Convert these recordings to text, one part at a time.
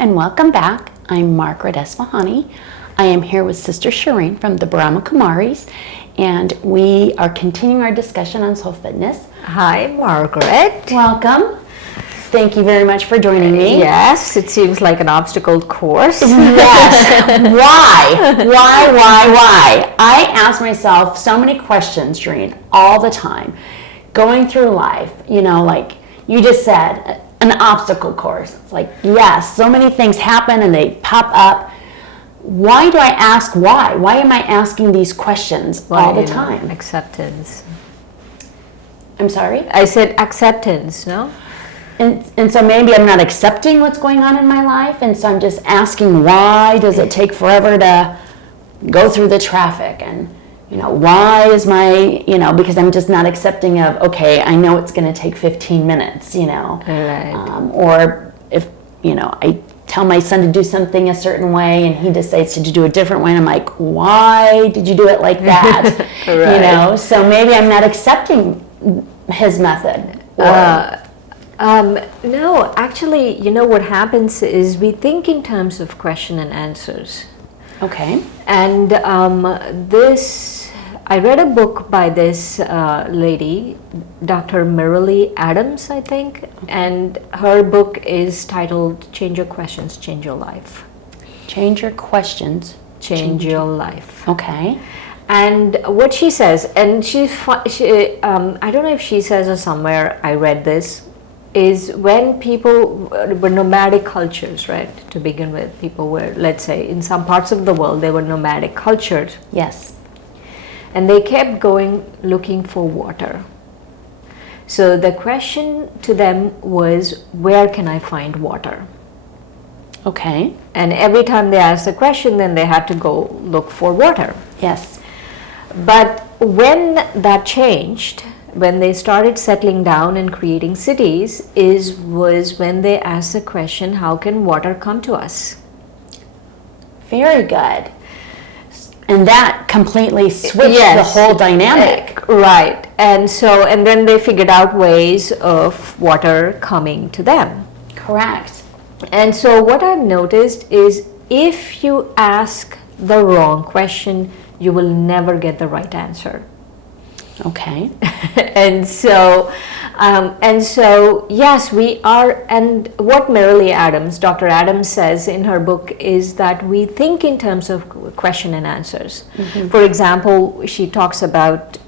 and welcome back. I'm Margaret Esfahani. I am here with Sister Shireen from the Brahma Kumaris, and we are continuing our discussion on soul fitness. Hi, Margaret. Welcome. Thank you very much for joining me. Yes, it seems like an obstacle course. Yes. Why? I ask myself so many questions, Shireen, all the time, going through life. You know, like you just said, an obstacle course. It's like, yes, so many things happen and they pop up. Why do I ask why? Why am I asking these questions all the time? Acceptance. I'm sorry? I said acceptance, no? And so maybe I'm not accepting what's going on in my life, and so I'm just asking, why does it take forever to go through the traffic? And, you know, why is my, you know, because I'm just not accepting of, okay, I know it's going to take 15 minutes, you know. Right. Or if, you know, I tell my son to do something a certain way and he decides to do it a different way, and I'm like, why did you do it like that? Right. You know, so maybe I'm not accepting his method. No, actually, you know what happens is we think in terms of question and answers. Okay. And I read a book by this lady, Dr. Marilee Adams, I think, and her book is titled Change Your Questions, Change Your Life. Change your questions. Change your life. Okay. And what she says, and she I don't know if she says or somewhere I read this, is when people were nomadic cultures, right, to begin with, people were, let's say, in some parts of the world, they were nomadic cultures. Yes. And they kept going looking for water. So the question to them was, where can I find water? Okay. And every time they asked the question, then they had to go look for water. Yes. But when that changed, when they started settling down and creating cities, was when they asked the question, how can water come to us? Very good. And that completely switched the whole dynamic. Right. And then they figured out ways of water coming to them. Correct. And so what I've noticed is if you ask the wrong question, you will never get the right answer. Okay. And so yes, we are, and what Marilee Adams, Dr. Adams says in her book is that we think in terms of question and answers. Mm-hmm. For example, she talks about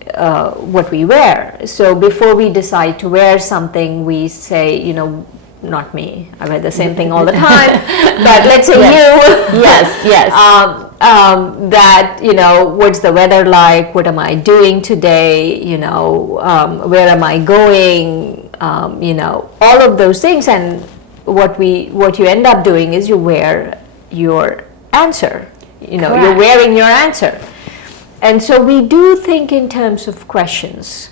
what we wear. So before we decide to wear something, we say, you know, not me, I wear the same thing all the time, but let's say you. Yes. That, you know, what's the weather like? What am I doing today? You know, where am I going? You know, all of those things. And what you end up doing is you wear your answer. You know, Correct. You're wearing your answer. And so we do think in terms of questions.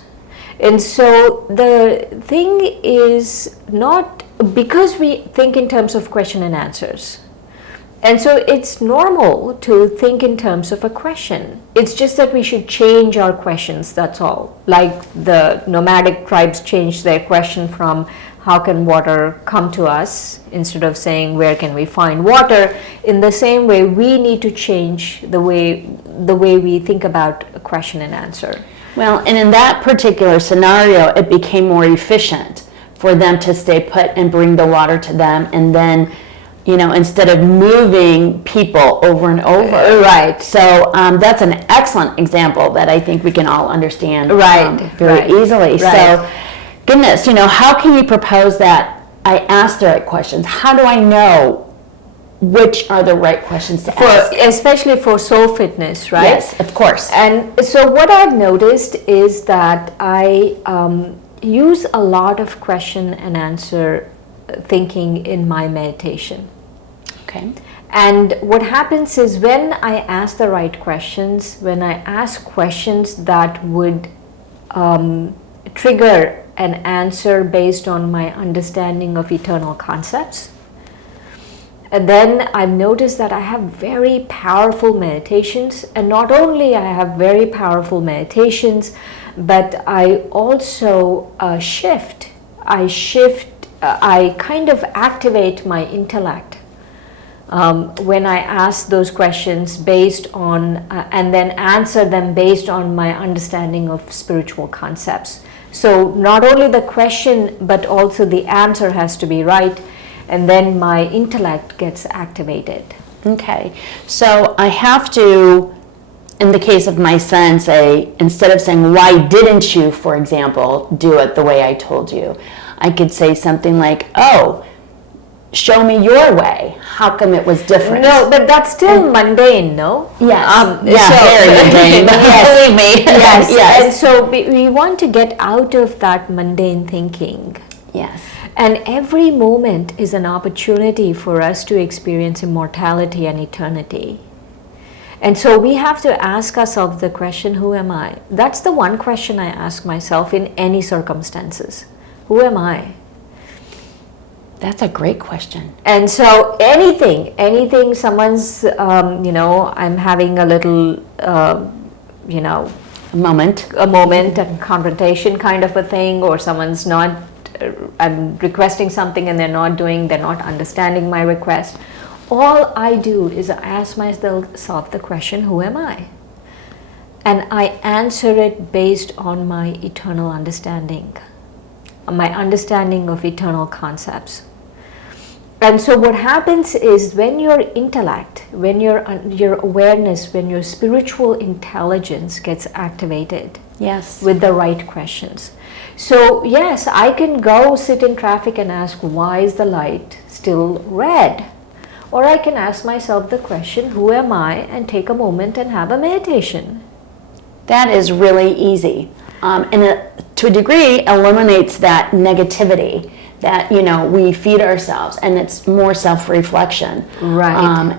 And so the thing is not because we think in terms of question and answers. And so it's normal to think in terms of a question. It's just that we should change our questions, that's all. Like the nomadic tribes changed their question from how can water come to us instead of saying where can we find water. In the same way, we need to change the way we think about a question and answer. Well, and in that particular scenario, it became more efficient for them to stay put and bring the water to them, and then, you know, instead of moving people over and over. Right. So that's an excellent example that I think we can all understand very easily. Right. So, goodness, you know, how can you propose that I ask the right questions? How do I know which are the right questions to ask? Especially for soul fitness, right? Yes, of course. And so what I've noticed is that I use a lot of question and answer thinking in my meditation. Okay. And what happens is when I ask the right questions, when I ask questions that would trigger an answer based on my understanding of eternal concepts, and then I've noticed that I have very powerful meditations. And not only I have very powerful meditations, but I also I kind of activate my intellect when I ask those questions based on, and then answer them based on my understanding of spiritual concepts. So not only the question, but also the answer has to be right, and then my intellect gets activated. Okay, so I have to, in the case of my son, say, instead of saying, why didn't you, for example, do it the way I told you, I could say something like, oh, show me your way. How come it was different? No, but that's still mundane, no? Yes. Very mundane. Yes. Believe me. Yes. Yes. And so we want to get out of that mundane thinking. Yes. And every moment is an opportunity for us to experience immortality and eternity. And so we have to ask ourselves the question, who am I? That's the one question I ask myself in any circumstances. Who am I? That's a great question. And so anything someone's, I'm having a little, A moment. a confrontation kind of a thing, or someone's not, I'm requesting something and they're not understanding my request. All I do is I ask myself the question, who am I? And I answer it based on my eternal understanding, my understanding of eternal concepts. And so what happens is, when your intellect, when your awareness, when your spiritual intelligence gets activated, Yes. with the right questions. So yes, I can go sit in traffic and ask, why is the light still red? Or I can ask myself the question, who am I? And take a moment and have a meditation. That is really easy. And it, to a degree, eliminates that negativity that, we feed ourselves, and it's more self-reflection. Right.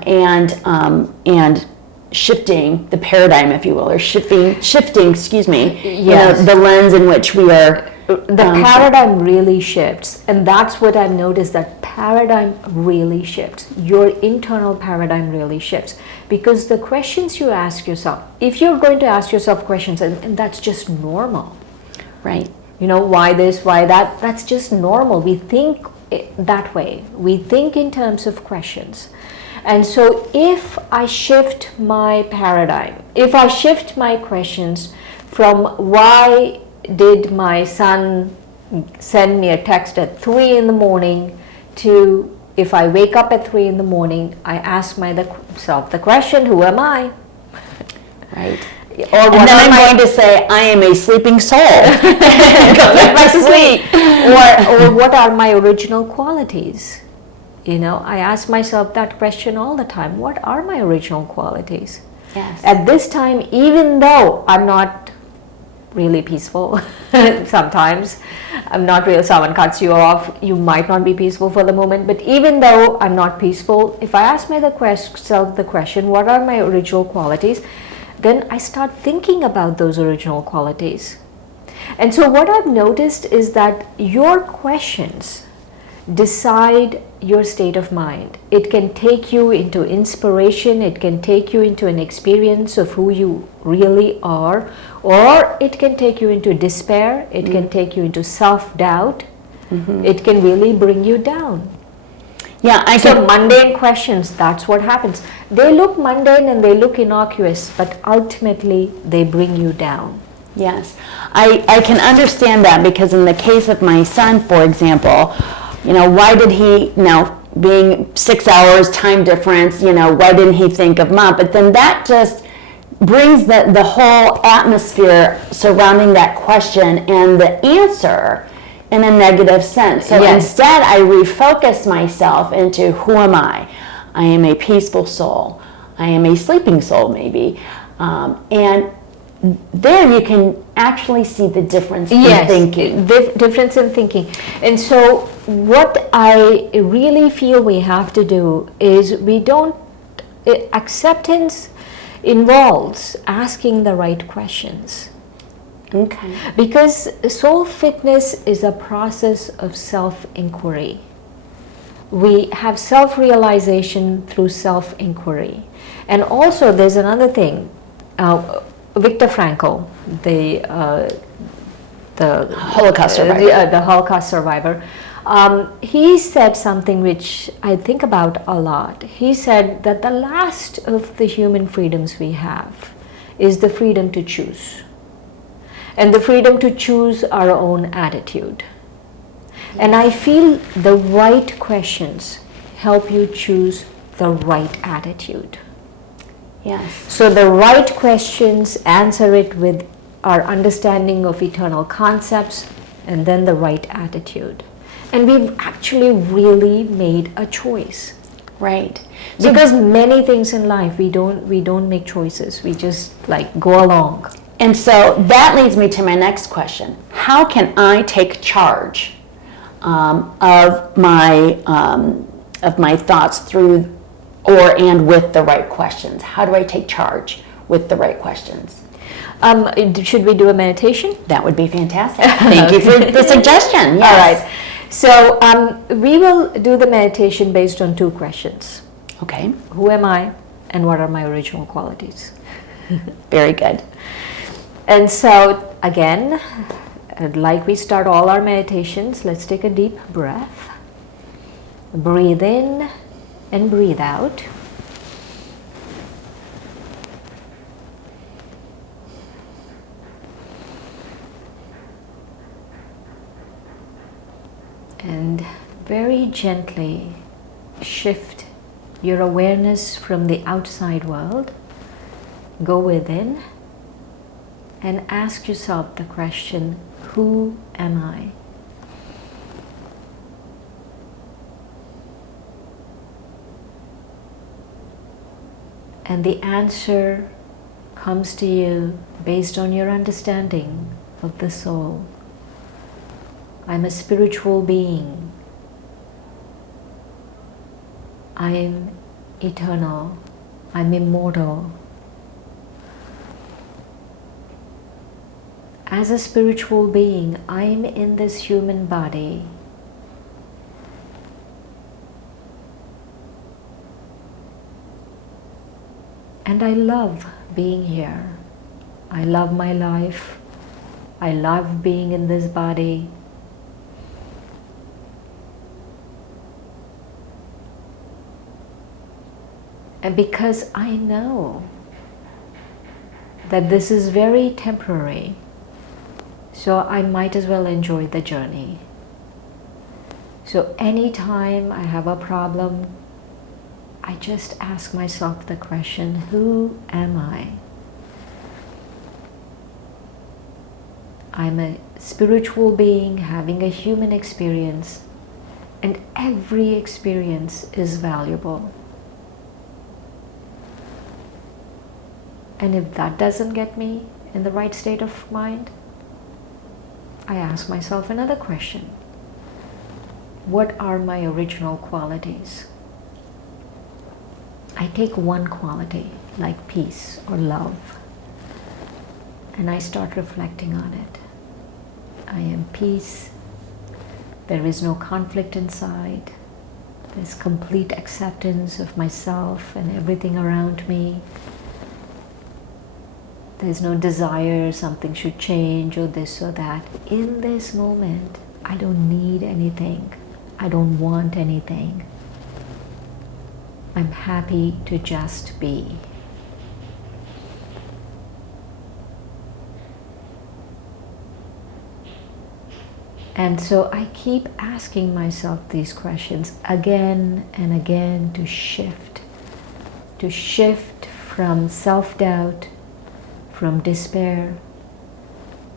And shifting the paradigm, if you will, or shifting, Yes. the lens in which we are. The paradigm really shifts, and that's what I've noticed, that paradigm really shifts. Your internal paradigm really shifts, because the questions you ask yourself, if you're going to ask yourself questions, and that's just normal. Right. Why this, why that, that's just normal. We think that way. We think in terms of questions. And so if I shift my paradigm, if I shift my questions from why did my son send me a text at 3 in the morning to, if I wake up at 3 in the morning, I ask myself the question, who am I? Right. And then I'm going to say, I am a sleeping soul. Go back to sleep. Or what are my original qualities? I ask myself that question all the time. What are my original qualities? Yes. At this time, even though I'm not really peaceful, sometimes I'm not real, someone cuts you off, you might not be peaceful for the moment, but even though I'm not peaceful, if I ask myself the question, what are my original qualities? Then I start thinking about those original qualities. And so what I've noticed is that your questions decide your state of mind. It can take you into inspiration, it can take you into an experience of who you really are, or it can take you into despair, it can take you into self-doubt, it can really bring you down. Yeah, So mundane questions, that's what happens. They look mundane and they look innocuous, but ultimately they bring you down. Yes, I can understand that, because in the case of my son, for example, why did he, being 6 hours time difference, why didn't he think of mom? But then that just brings the whole atmosphere surrounding that question and the answer in a negative sense. So Yes. instead, I refocus myself into, who am I? I am a peaceful soul. I am a sleeping soul, maybe. And there you can actually see the difference in thinking. Difference in thinking. And so what I really feel we have to do is, acceptance involves asking the right questions. Okay. Because soul fitness is a process of self-inquiry. We have self-realization through self-inquiry. And also there's another thing. Viktor Frankl, the Holocaust survivor. The Holocaust survivor. He said something which I think about a lot. He said that the last of the human freedoms we have is the freedom to choose, and the freedom to choose our own attitude. And I feel the right questions help you choose the right attitude. Yes. So the right questions answer it with our understanding of eternal concepts, and then the right attitude. And we've actually really made a choice. Right. Because many things in life we don't make choices. We just like go along. And so that leads me to my next question. How can I take charge of my thoughts through and with the right questions? How do I take charge with the right questions? Should we do a meditation? That would be fantastic. Thank you for the suggestion. Yes. All right. So we will do the meditation based on 2 questions. Okay. Who am I, and what are my original qualities? Very good. And so again, like we start all our meditations, let's take a deep breath. Breathe in and breathe out. And very gently shift your awareness from the outside world. Go within and ask yourself the question, who am I? And the answer comes to you based on your understanding of the soul. I'm a spiritual being. I am eternal. I'm immortal. As a spiritual being, I'm in this human body. And I love being here. I love my life. I love being in this body. And because I know that this is very temporary, so I might as well enjoy the journey. So anytime I have a problem, I just ask myself the question, who am I? I'm a spiritual being having a human experience, and every experience is valuable. And if that doesn't get me in the right state of mind, I ask myself another question. What are my original qualities? I take one quality, like peace or love, and I start reflecting on it. I am peace. There is no conflict inside. There's complete acceptance of myself and everything around me. There's no desire something should change or this or that. In this moment, I don't need anything. I don't want anything. I'm happy to just be. And so I keep asking myself these questions again and again to shift from self-doubt, from despair,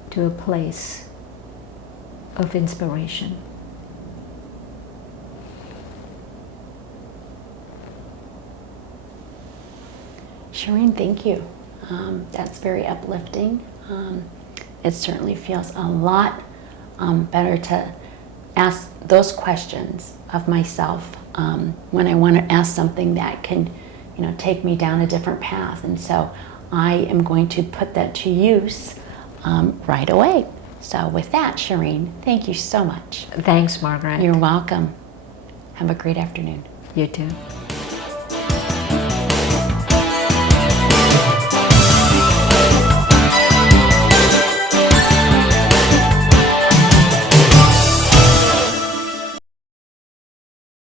to a place of inspiration. Shireen, thank you. That's very uplifting. It certainly feels a lot better to ask those questions of myself when I want to ask something that can, take me down a different path. And so I am going to put that to use right away. So with that, Shireen, thank you so much. Thanks, Margaret. You're welcome. Have a great afternoon. You too.